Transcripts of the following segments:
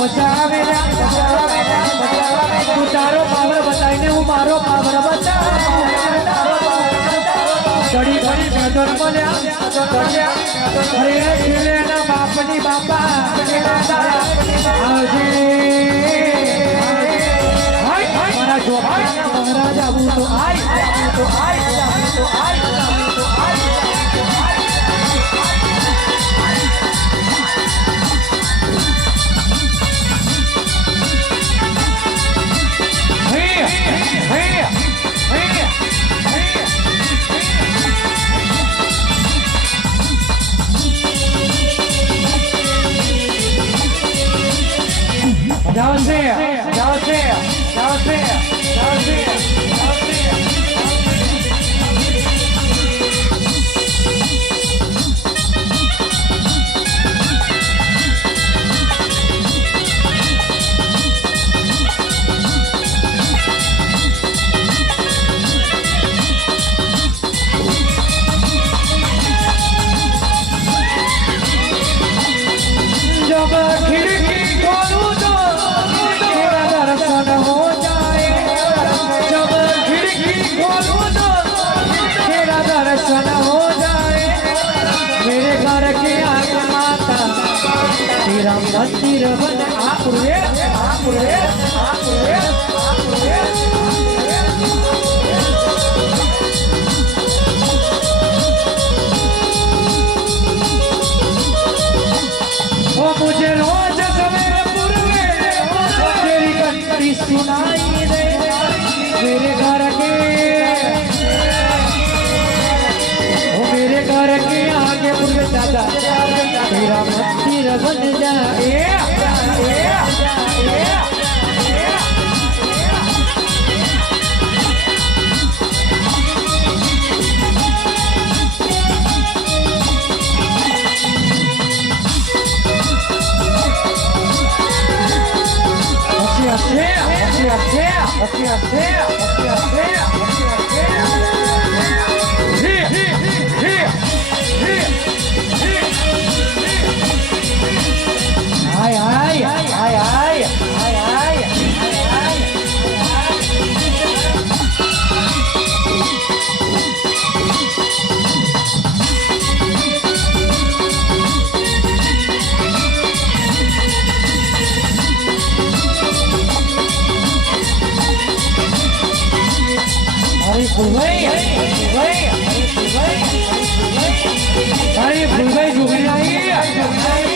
बचावे तू तारो पावर बताईने हूँ मारो पावर बचा घड़ी घड़ी मेदर बोल्या अरे खेले ना बापनी बापा आवजे मारा जो महाराज आबू तो आई तो आई तो आई तो आई जाओ से जाओ से जाओ से जाओ से जब खिड़की खोलूं तो तेरा दर्शन हो जाए जब खिड़की खोलूं तो तेरा दर्शन हो जाए मेरे घर के आगे माता तेरा मंदिर बन आपुरे आपुरे आपुरे आपुरे मुझे रोज सवेरे पूर्वे तेरी घंटी सुनाई दे मेरे घर के मेरे घर के आगे पूर्वे दादा तेरा मंदिर बन जाए अरे भूल जुगड़ी आई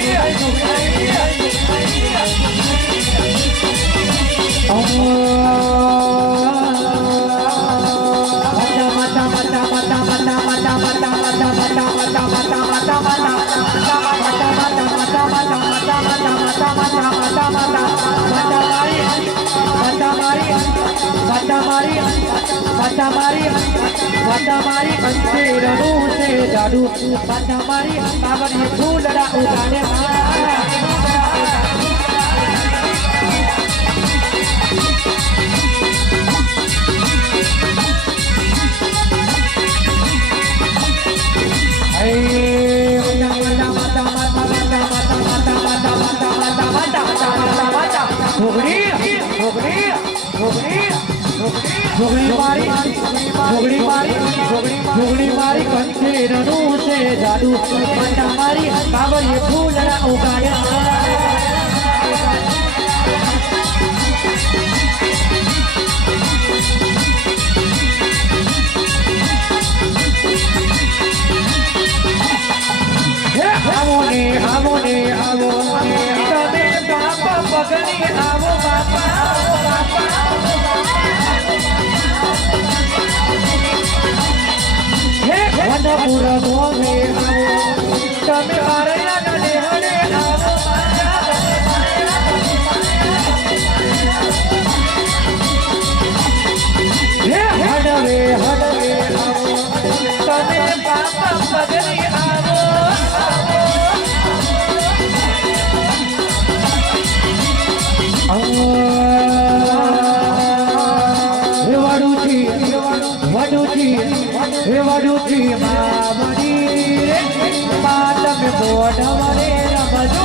से जादू बाटा मारी बाबर ये फूलड़ा उगाने झुगड़ी मारी कंठे रणू से जादू बंदा मारी बाबर ये फूलड़ा उगाने आवो ने तने बापा पगनी आवो बापा वनपुर गोवे तमे मारया गले हरे आवो हे हडवे हडवे आवो तमे बापा पगनी आवो वडुची मावड़ी बात में बोढ़ वरे रमजो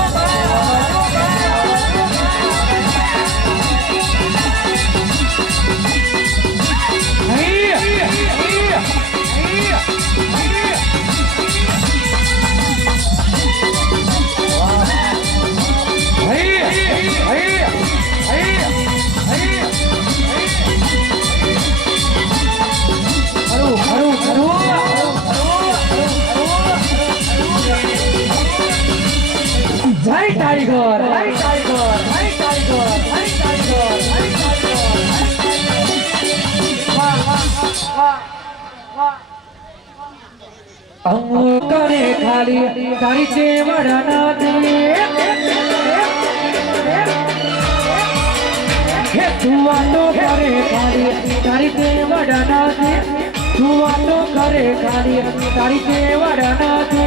કરે ખાલી તારી ચેવડના દે હે તું વાતો કરે ખાલી તારી ચેવડના દે તું વાતો કરે ખાલી તારી ચેવડના દે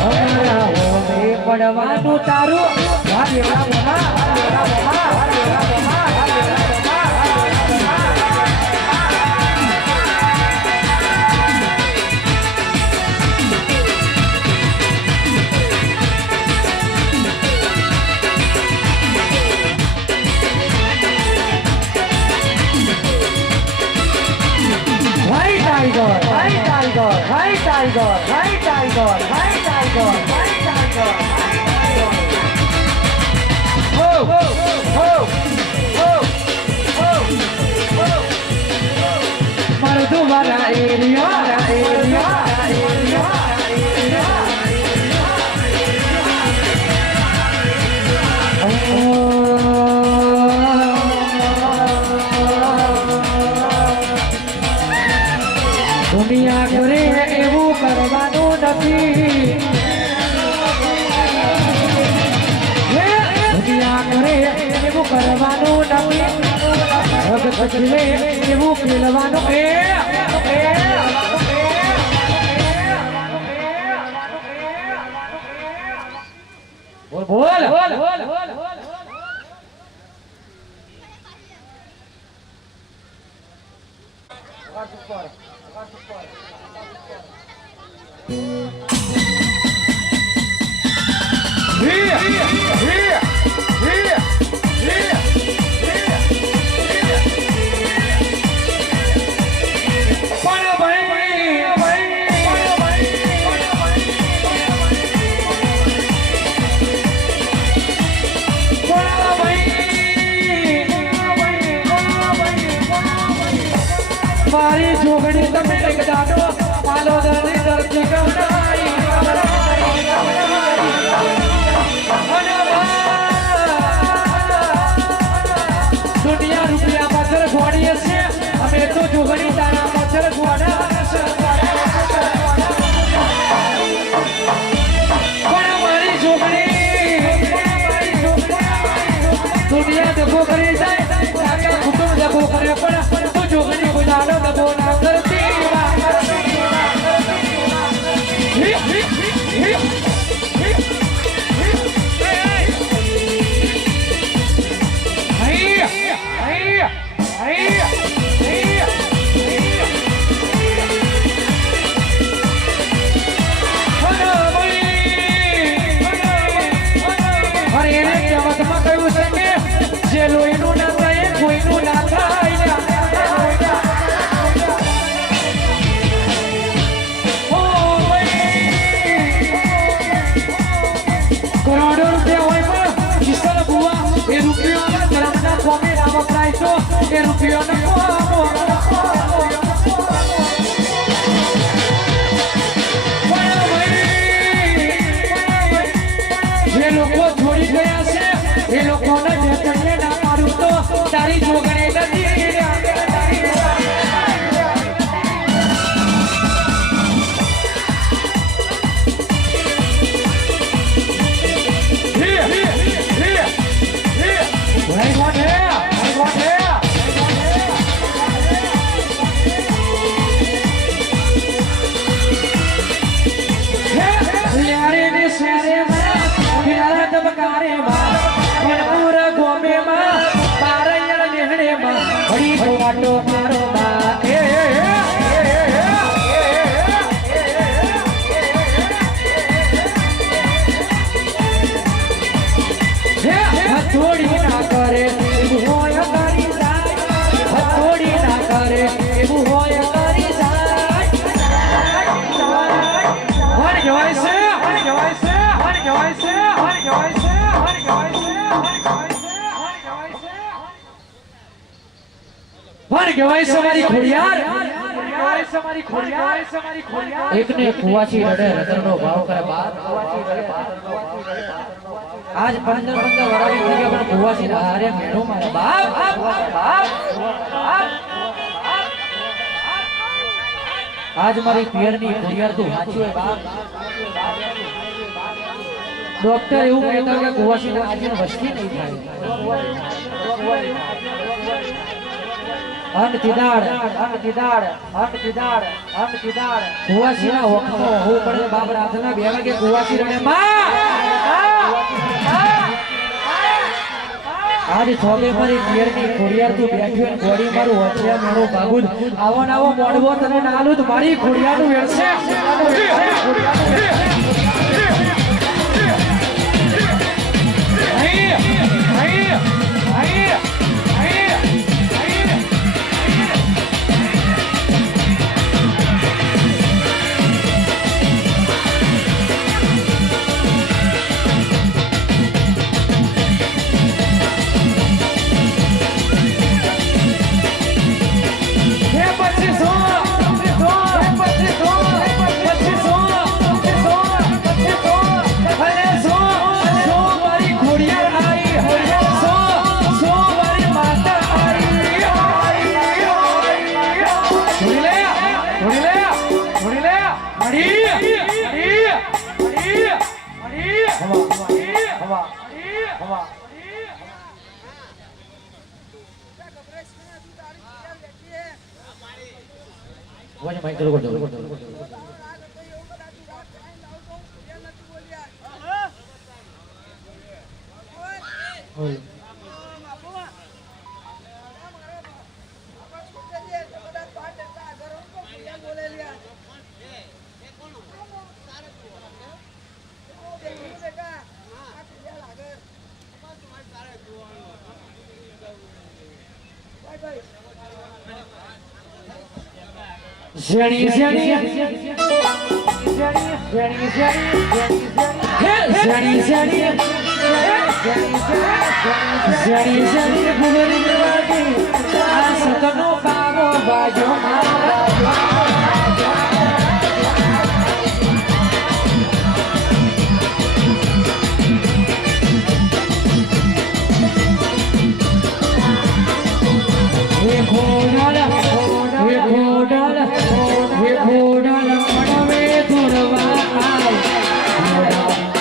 અમારા હોમે પડવાનું તારું વાગે વાગે Hi tiger, hi tiger, hi tiger, hi tiger, hi tiger. Ho, ho, ho, ho, ho, ho. Marudu wala area, area, area, area. દુનિયા કરે એવું કરવાનું નથી દુનિયા કરે એવું કરવાનું નથી ભગત ખીલે એવું ખેલવાનું બોલ મારી જોગણી તમે એક દાડો પાલોદરની ધરતી ગવડાઈ દુનિયા રૂપિયા પાછળ ગોળીએ છે અમે તો જોગણી તારા પાછળ ગોળા પણ મારી જોગણી દુનિયા દગો કરી જાય કુટુંબ દગો કરે પણ તું જોગણી ગુજારો દગો ના કરતી જે લોહીનું ના થાય કોઈનું ના થાય કરોડો રૂપિયા હોય પણ કિશન બુઆ એ રૂપિયાના ધર્મના સ્વામી રામ વપરાય તો એ રૂપિયાનો જે લોકો છોડી ગયા છે એ લોકોને જે તને ના મારું તો તારી જોગણી નથી વાટો મારો બા હથોડી ના કરે એવું હોય કરી જાય હથોડી ના કરે એવું હોય કરી જાય હર જવાય છે હર જવાય છે હર જવાય છે હર જવાય છે હર જવાય છે હર ગવાય તમારી ખોડિયાર એકને કુવાચી રડે રતનનો ભાવ કરે બાપ આજ 15 વરાવી થઈ ગયા પણ કુવાચી ના હારે મેળો મારા બાપ આજ મારી પિયરની ખોડિયાર તું સાચું હે બાપ ડોક્ટર એવું કહેતા કે કુવાસી આજે વસ્તી નહીં થાય કુવાસીના હોકનો હોવું પડે બાપ રાતના 2 વાગે કુવાસી રડે માં આજ થોગે મારી પિયરની ખોડિયાર તું બેઠ્યો ને ગોળી મારું હોથિયા મેળો ભાગું આવો નાવો મોડવો તને નાલું મારી ખોડિયારનું વેળશે Vaya main dulu dulu. Zani zani bugari berbagi asatno pago bajo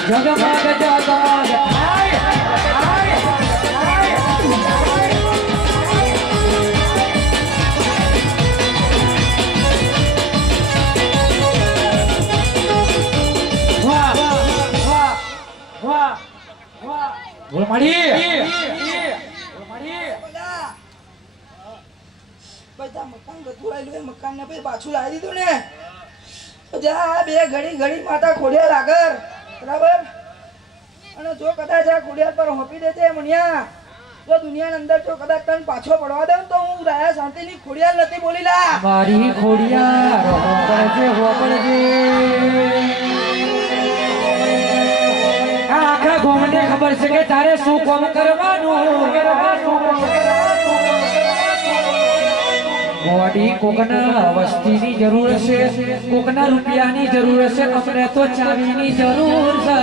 जगमग जगमग आय आय वाह वाह वाह वाह बोल माड़ी બધા મકાન બધું આવેલું મકાન ને પછી પાછું લાવી દીધું ને જા બે ઘડી માતા ખોડિયાર આગળ બરાબર અને જો કદાચ આ ખોડિયાર પર હોપી દેજે મણિયા જો દુનિયાની અંદર જો કદાચ તન પાછો પડવા દઉં તો હું રાયા શાંતિની ખોડિયાર નથી બોલી લા મારી ખોડિયાર હોપડજે આખા ગોમને ખબર છે કે તારે શું કામ કરવાનું બોડી કોકના વસ્તીની જરૂર છે કોકના રૂપિયાની જરૂર છે અમને તો ચાવીની જરૂર છે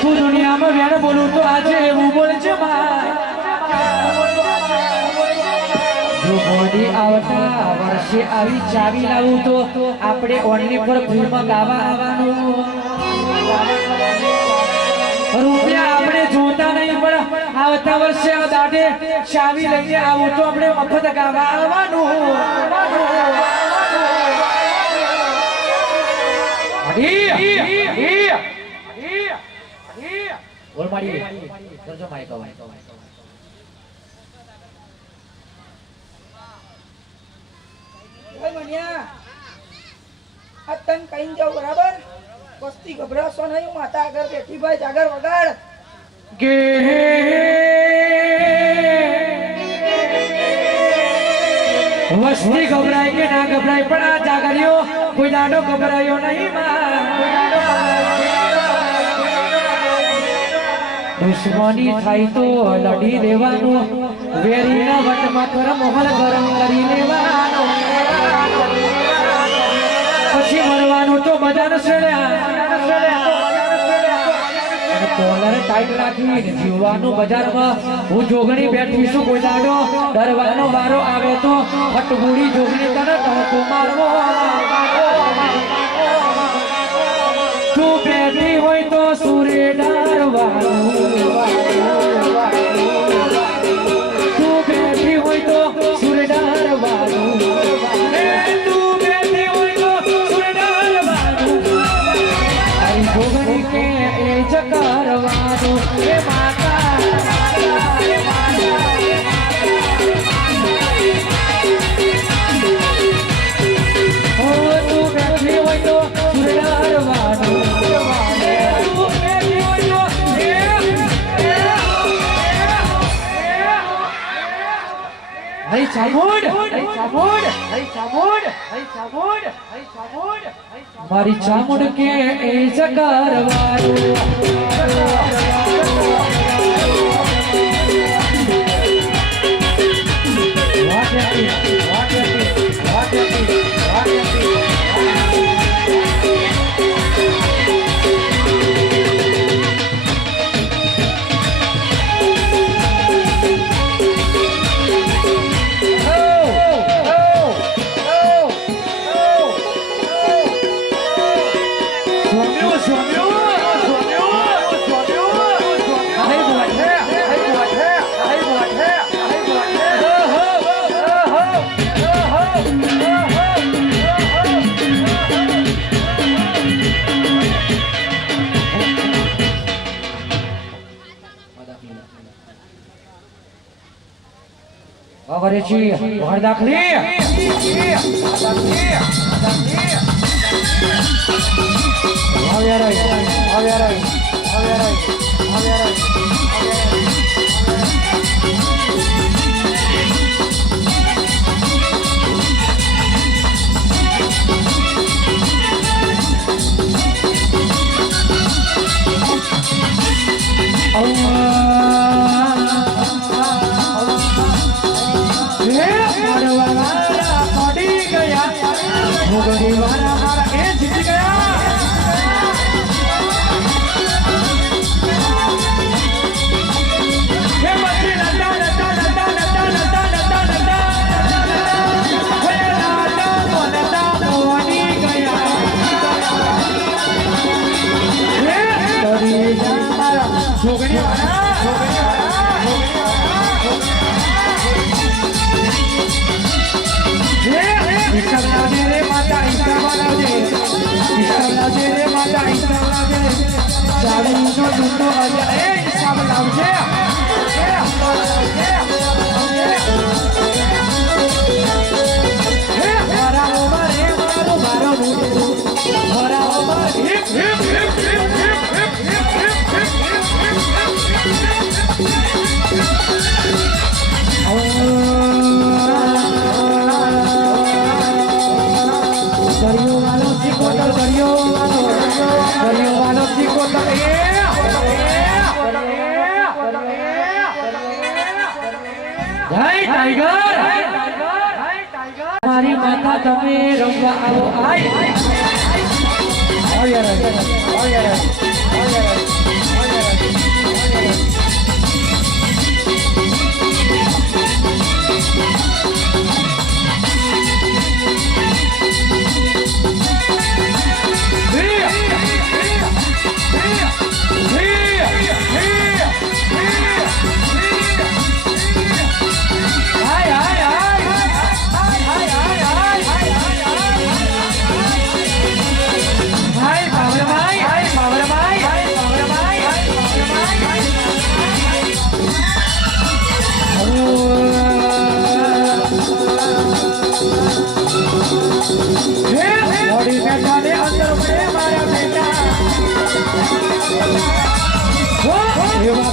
તું દુનિયામાં વેણ બોલું તો આજે એવું બોલજે જો બોડી આવતા વર્ષે આવી ચાવી લાવું તો આપણે ઓનલી પર ફિલ્મ ગાવા આવવાનું રૂપિયા આપણે જોતા નહીં પણ આવતા વર્ષે આ દાઢે ચાવી લઈને આવું તો આપણે મફત ગાવા આવવાનું બોલ માડી કરજો માઈક ભાઈ મણિયા આ તન કઈ જાવ બરાબર વસ્તી ગભરાશો નહીં માતા આગળ બેઠી ભાઈ જાગર વગાડ ગે વસ્તી ગભરાય કે ના ગભરાય પણ આ જાગરીઓ કોઈ દાડો ગભરાયો નહીં દુશ્મની થાય તો લડી લેવાનું વેરીના વટમાં કર મોહલ ગરમ કરી લેવાનું પછી મરવાનું તો બધાને સડ્યા કોલર ટાઈટ રાખી જીવવાનું બજારમાં હું જોગણી બેઠી છું કોઈ દાડો ડરવાનો વારો આવે તો હટગુડી જોગણી તને ટોકો મારવો તું બેઠી હોય તો સુરે ડરવાનું તું બેઠી હોય તો સુરે ડરવાનું તું બેઠી હોય તો સુરે ડરવાનું જોગણી કે એ જ કરવાનું એ માતા ઓ તું બેઠી હોય તો સુરે ડરવાનું હઈ ચામુંડ મારી ચામુંડ કે એ જ કરવાનું Говорячи, гардахлі! Авіарай! મોગડી વાળા મારા એ જીતી ગયા હે મસ્તી નતા હે નાતા મોની ગયા હે તરી મારા મોગડી વાળા રે માતા ચાવી નો દુંડો એ હિસાબ લાવજે મારી માતા તમે રમવા આવો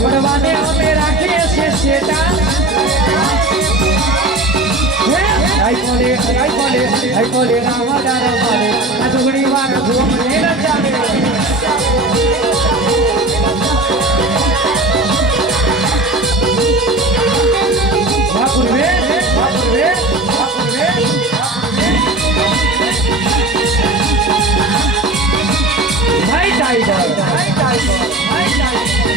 પડવાને અમે રાખીએ છીએ શેટા બોલે રામદાર મારે આ જોગણી વાર ઘોમ રે રચાવે બાપુરે ભાઈ ટાઈગર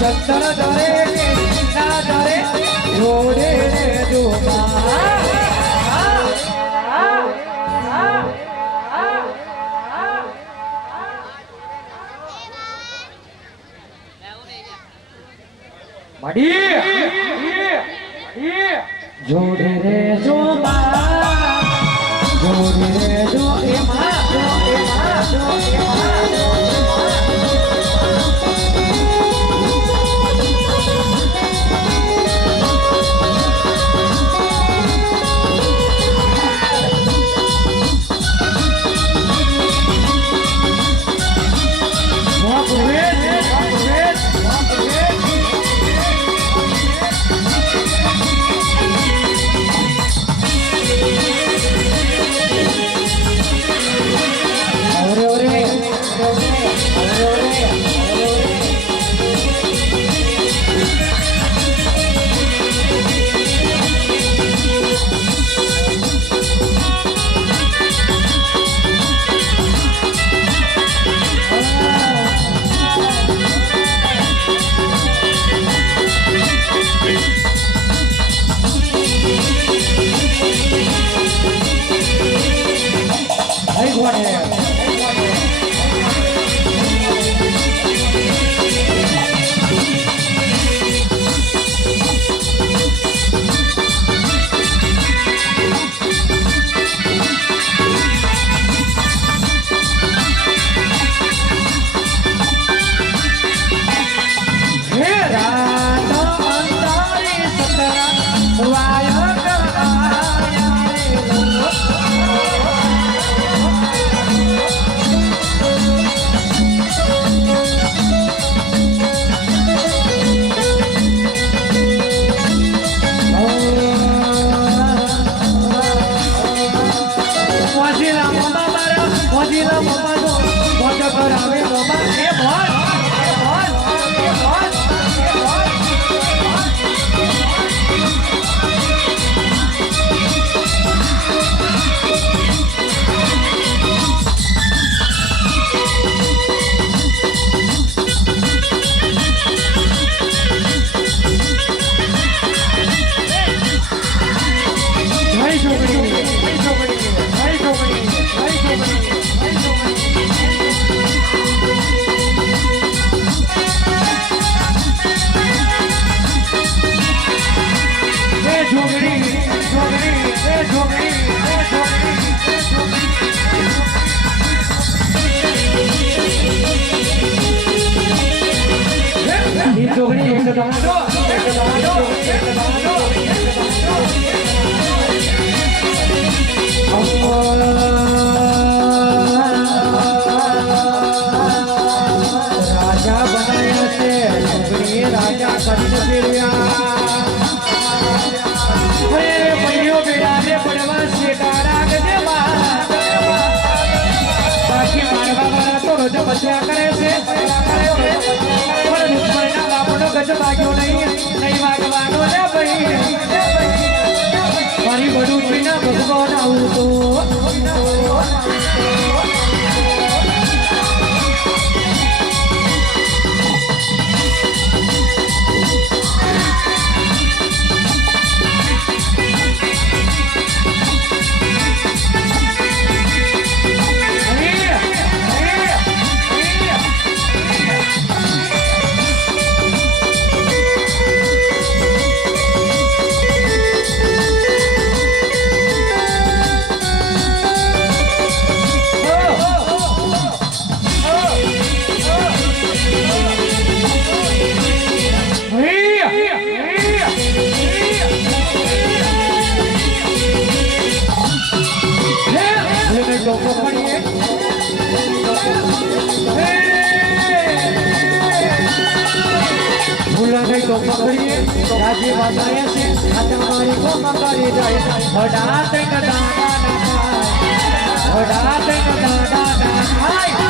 ચંદન દરે ના દરે જોડે જો જોડે રે જો જોડે રે જો એમાં બચ્યા કરે છે પણ દુશ્મનના બાપનો ગજ વાગ્યો નહીં વાગવાનો ને ભાઈ મારી બડુચીના ભગવાન આવું તો ભૂલા નહીં તો પકડીએ રાજી વાતાએ છે આતા મારી કો મકડી જાય હડા તૈન દાડા ના હડા તૈન દાડા ના હાય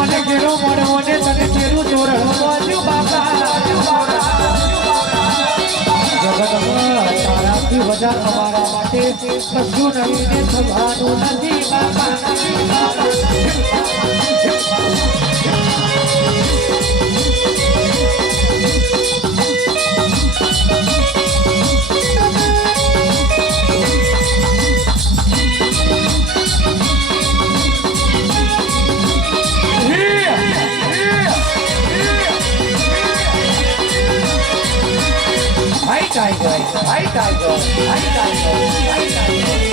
મને કેરો મળવો ને તને કેરું તોરણ બાજુ બાપા જગતમાં તારાથી વધારે અમારા માટે કશું નહીં ને થવાનું નથી બાપા Tiger, hi Tiger, hi Tiger, hi Tiger.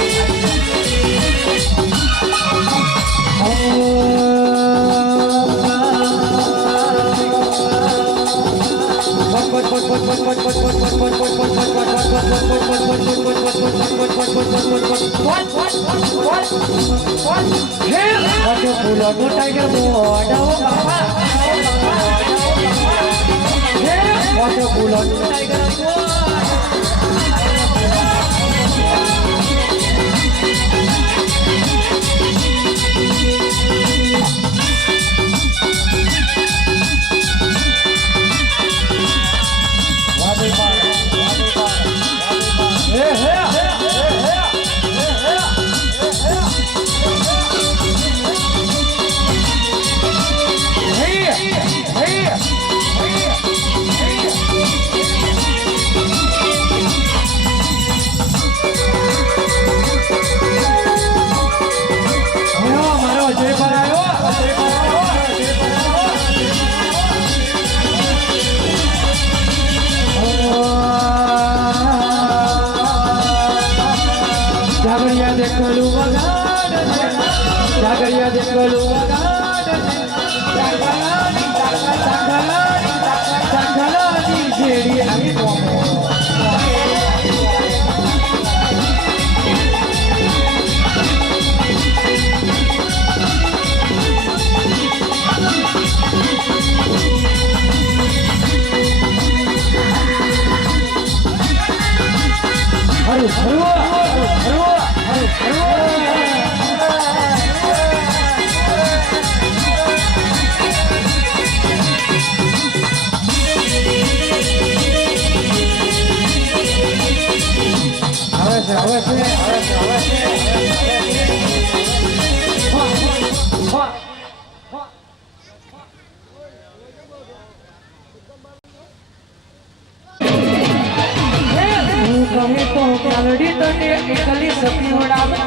જાગરિયા દેખલું વગાડ સંગલાની જેડી આવી કહે તો મેલડી તને એકલી સતી વડાવે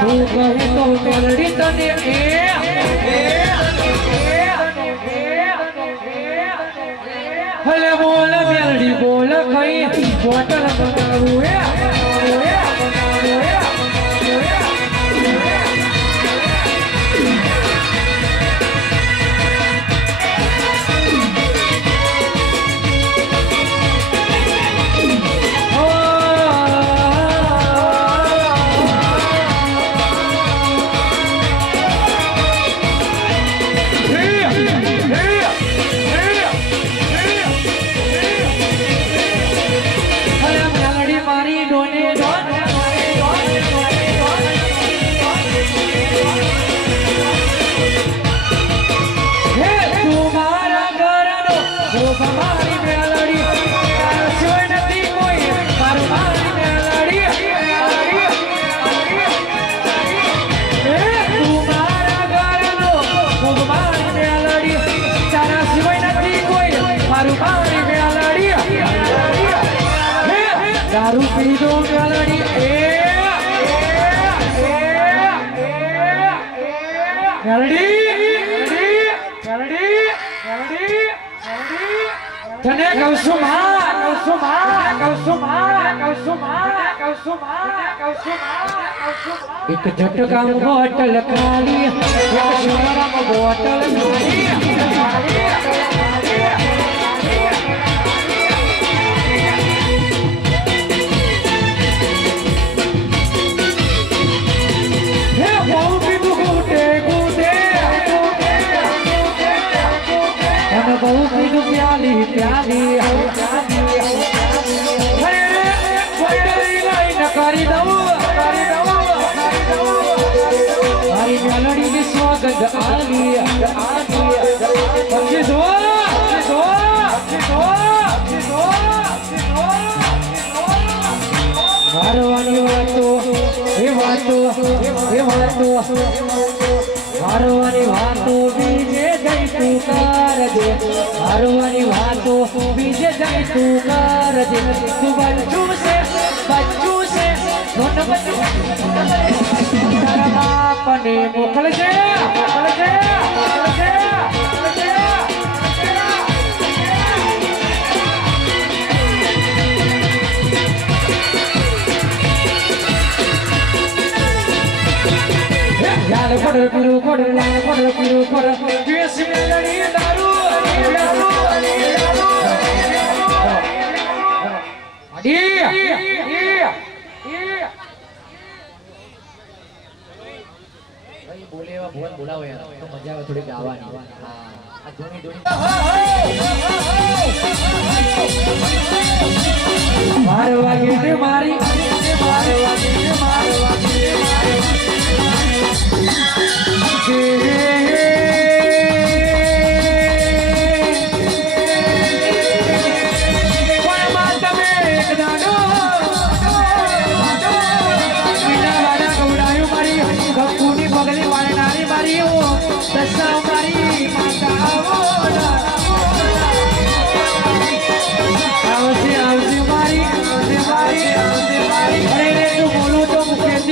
તું કહે તો મેલડી તને હલે બોલ મેલડી બોલ કઈ બોટલ મંગાવું દારૂ પીધો મેલડી તને કહું છું એક ઝટકામ બોટલ ખાલી એક શોરામ બોટલ બહુ પીધું પ્યાલી પ્યાલી કરી દઉં મારી મેલડીની સ્વાગત આલી પછી જો મારવાની વાતો મારવાની વાતો બીજે જઈ તું કરજે મારવાની વાતો બીજે જઈ તું કરજે તું બચ્ચું છે તારા બાપને મોકલજે લાલ કોડર પીરું કોડર લાલ કોડર પીરું કોડર પીસ મેલડી દારૂ બોલે એવા ભુવન બોલાવો યાર તો મજા આવે થોડી ગાવાની આ ધોની મારવાની મારી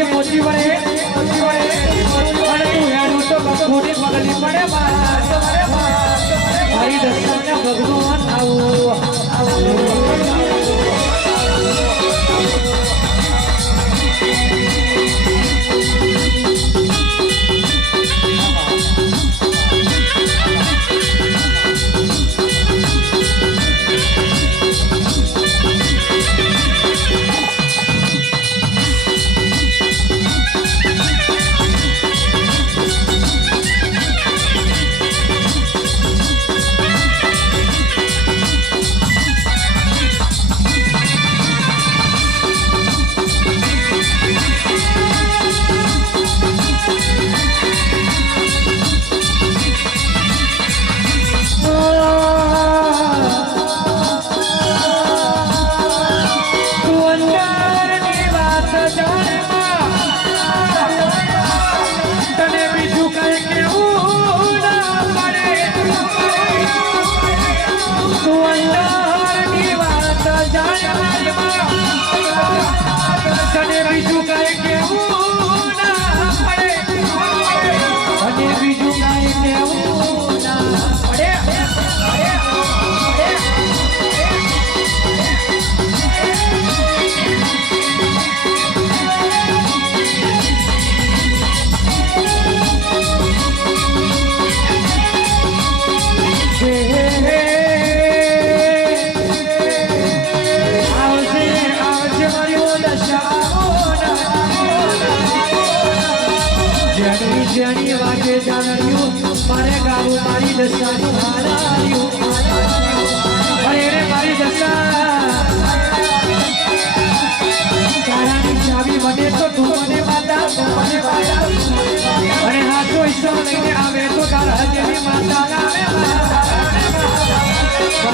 મોતી વડે મોટી પગલી પડે મારી દર્શન ભગવાન આવું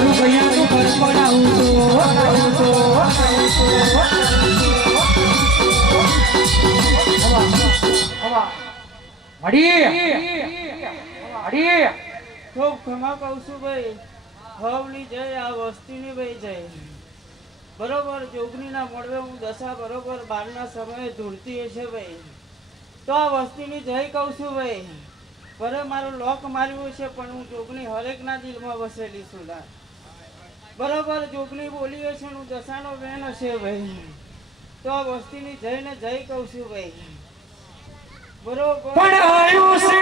મારું ભૈયાનું ઘર પડાવું તો ખૂબ ખમા કહું છું ભાઈ, હવની જય આ વસ્તીની ભાઈ જય. બરોબર જોગણીના મળવે હું દશા બરોબર બારના સમયે ધૂળતી હશે ભાઈ, તો આ વસ્તીની જય કહું છું ભાઈ. ભલે મારું લોક માર્યું છે પણ હું જોગણી હરેકના દિલમાં વસેલી છું લા. બરોબર જોગણી બોલી હશે હું દશાનો બેન હશે ભાઈ, તો આ વસ્તીની જય ને જય કહું છું ભાઈ. બરોબર પણ આયું છે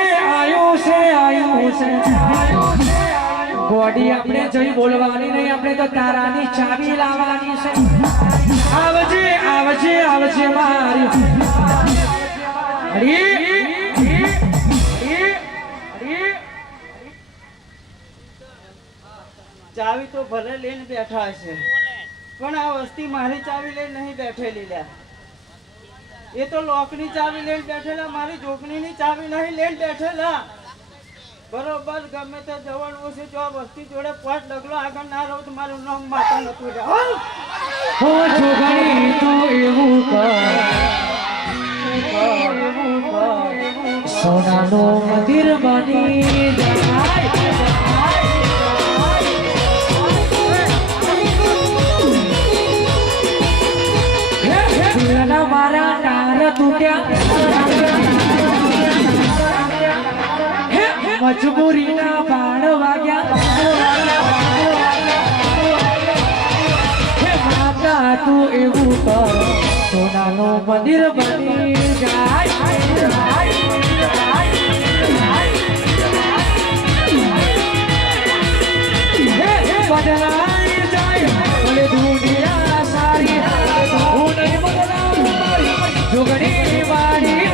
ગોડી આપણે જઈ બોલવાની નહીં, આપણે તો તારાની ચાવી લાવવાની છે. આવજે આવજે આવજે મારી ચાવી તો ભલે લઈને બેઠા છે પણ આ વસ્તી મારી ચાવી લઈને નહીં બેઠેલી લ્યા. એ તો લોકની ચાવી લઈને બેઠેલા, મારી જોગણીની ચાવી નહીં લઈને બેઠેલા. બરોબર ગમે તે જવાનું છે, જો આ વસ્તી જોડે પોટ ડગલો આગળ ના રહું તો મારું નામ માતા નતું રહ્યા. હો જોગણી તું એવું કર સોનાનો મંદિર બની જાય. મારા તાર તૂટ્યા, મજબૂરીના બાણ વાગ્યા. હે માતા તું એવું કર સોનાનો મંદિર બની જાય. બદલાઈ જાય ભલે દુનિયા સારી, હું નહીં બદલાવું જોગણી વાળી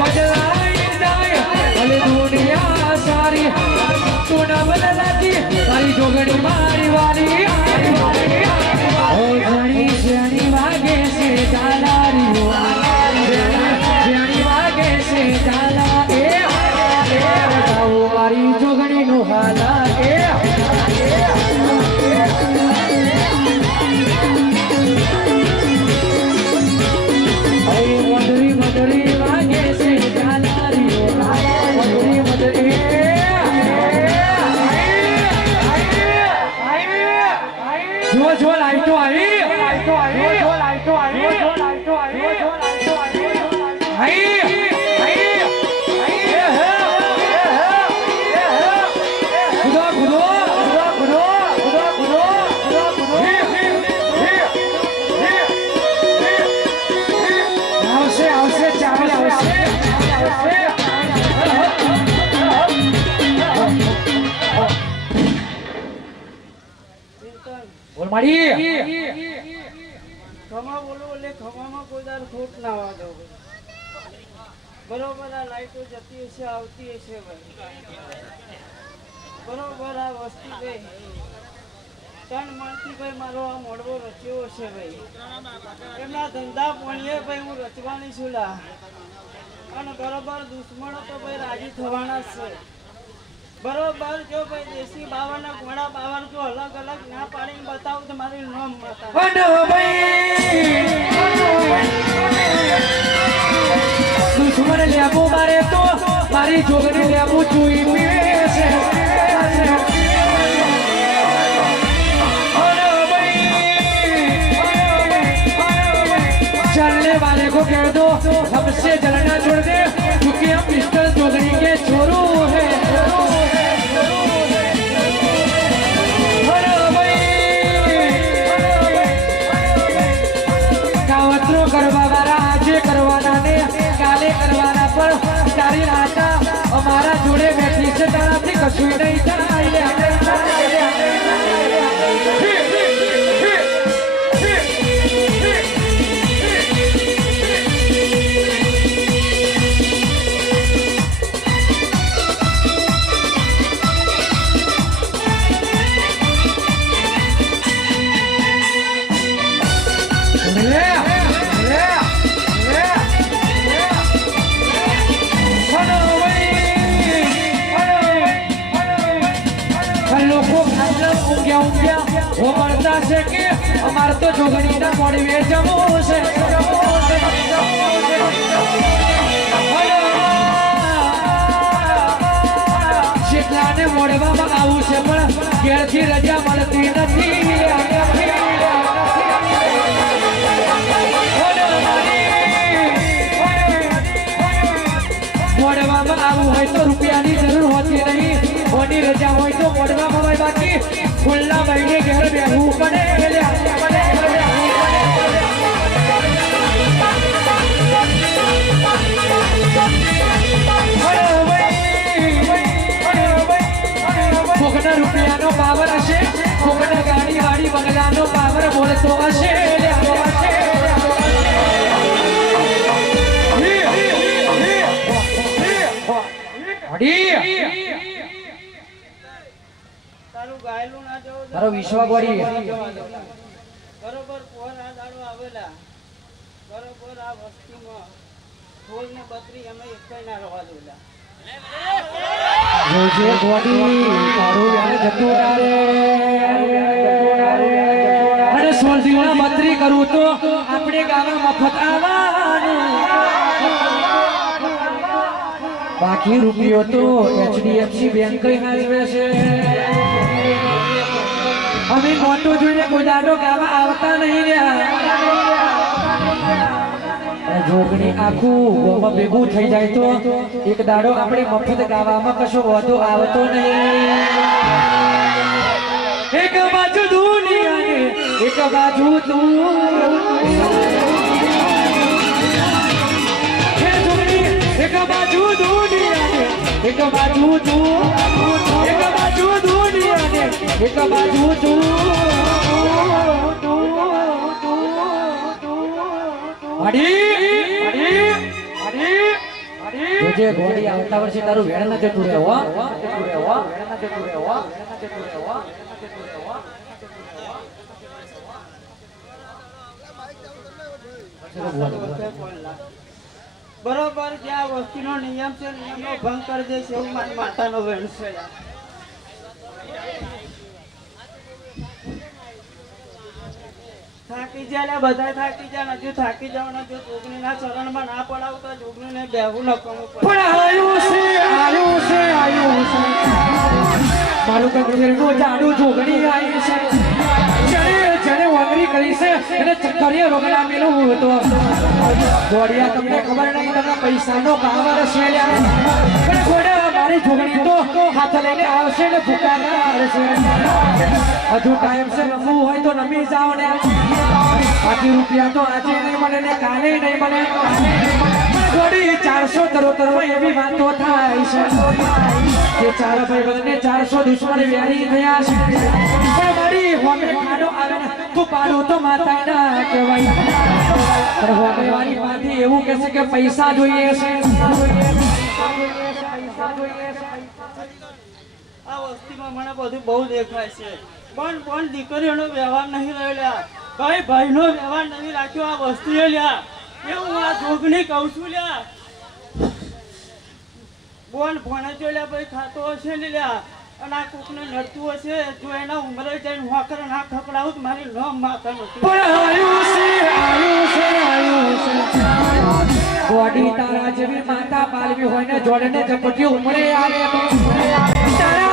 બદલાઈ જાય ભલે દુનિયા સારી, તું ના બદલાતી મારી જોગણી મારી વાળી. ઘણી જેણી વાગે છે ચાલારીઓ, જેણી વાગે છે ચાલા એ મારી જોગણી નું હાલા એ મધુરી મધુરી વાગે છે ચાલારીઓ, મધુરી મધુરી જો જો લાઈટો આવી, લાઈટો આવી, લાઈટો આવી, લાઈટો આવી, લાઈટો આવી. બોલ મારી ખમા બોલો એટલે ખમામાં કોઈ દાર ખોટ ના વાગો. બરોબર આ લાઈટો જતી હશે આવતી હશે ભાઈ. બરોબર આ વસ્તી ભાઈ 3 મણથી ભાઈ મારો આ મોડવો રચ્યો હશે ભાઈ. એમના ધંધા પોણીએ ભાઈ હું રચવાની છું લા. અને બરોબર દુશ્મનો તો ભાઈ રાજી થવાના જ છે. બરોબર જો ભાઈ દેશી બાવાના ઘોડા બાવા જો અલગ અલગ ના પાડીને બતાવું તો મારી નામ માતા. દુશ્મન લેબુ મારે તો મારી જોગણી લેબુ ચૂઈ પીવે છે. चलने वाले को कह दो हमसे जलना छोड़ दे, क्योंकि हम मिस्टर जोगनी के छोरू हैं. કાવતરો કરવા વાળા આજે કરવાના ને કાલે કરવાના, પણ તારી રાતા અમારા જોડે બેઠી છે, તારાથી કશું નહીં થાય. રૂપિયા ઉગ્યા હો મળતા છે કે અમાર તો જોગણીના મોડવે જમવું છે શેખલાને મોડવામાં આવું છે પણ ઘેરથી રજા મળતી નથી મોડવામાં આવું હોય તો રૂપિયાની જરૂર હોતી નહીં કોની રજા હોય તો મોડવામાં હોય બાકી ખુલ્લા મહિને ઘેર બેહવું પડે કોકના રૂપિયાનો પાવર હશે કોકના ગાડી વાડી બંગલાનો પાવર બોલતો હશે તારું ગાયલું ના જવું તારો વિશ્વાસવાળી બરોબર પોર આ દાડો આવેલા બરોબર આ વસ્તીમાં ફૂલ ને બત્રી અમે એકય ના રવા દેલા રોજે ગોડી તારું યાર જતું ડારે અને સોલજીના બત્રી કરું તો આપણે ગામમાં મફત આવવાનું બાકી રૂપિયો તો એચડીએફસી બેંક હાજવે છે અમે મોટો જોઈને કોઈ દાડો ગાવા આવતા નહીં રહ્યા જોગણી આખું ગોમાં ભેગું થઈ જાય તો એક દાડો આપણે મફત ગાવામાં કશો વાંધો આવતો નહીં એક બાજુ દુનિયા એક બાજુ તું એક બાજુ દુનિયા એક બાજુ તું એક બાજુ દુનિયા એક બાજુ તું જોજે ગોળી આવતા વર્ષે તારું વેણ ના જતું રહે બરોબર જે આ વસ્તીનો નિયમ છે નિયમનો ભંગ કરી દે છે એવું મારી માતાનો વેણ છે થાકી જાય બધા થાકી જાય હજુ થાકી જાવ ને જો જોગણીના ચરણમાં ના પડાવ તો જોગણીને બેહું ન કરવું પડે પણ આયું છે મારું કંકરીનું જાડું જોગણી આવી છે જેને વંગરી કરી છે એને ચક્કરીએ રોગડા મેલું હતો ગોળિયા તમને ખબર નહીં તમને પૈસાનો પાવર છે પણ ગોળા મારી જોગણી તો હાથ લઈને આવશે ને ભૂકા ના આવશે હજુ ટાઈમ છે રમવું હોય તો રમી જાઓ ને બાકી રૂપિયા તો આજે નહીં મળે ને કાલે નહીં મળે ગોળી 400 તરોતર હોય એવી વાતો થાય છે કે ચાર ભાઈ બંને 400 દુશ્મન વેરી થયા છે પણ મારી હોમે ખાડો આવે ને તું પાડો તો માતા ના કહેવાય પણ હોમે વાળી પાથી એવું કહેશે કે પૈસા જોઈએ છે આ વસ્તીમાં મને બધું બહુ દેખાય છે પણ દીકરીઓનો વ્યવહાર નહીં રહેલા ભાઈ ભાઈનો વ્યવહાર નહીં રાખ્યો આ વસ્તીએ લ્યા એવું આ જોગણી કહું છું લ્યા બોન ભણે જો લ્યા ભાઈ ખાતો હશે ને લ્યા અને આ કોકને નડતું હશે જો એના ઉંમરે જઈને હોકર ના ખકડાવું તો મારી ન માતા નથી પણ આયું છે ગોડી તારા જેવી માતા પાલવી હોય ને જોડે ઝપટ્યું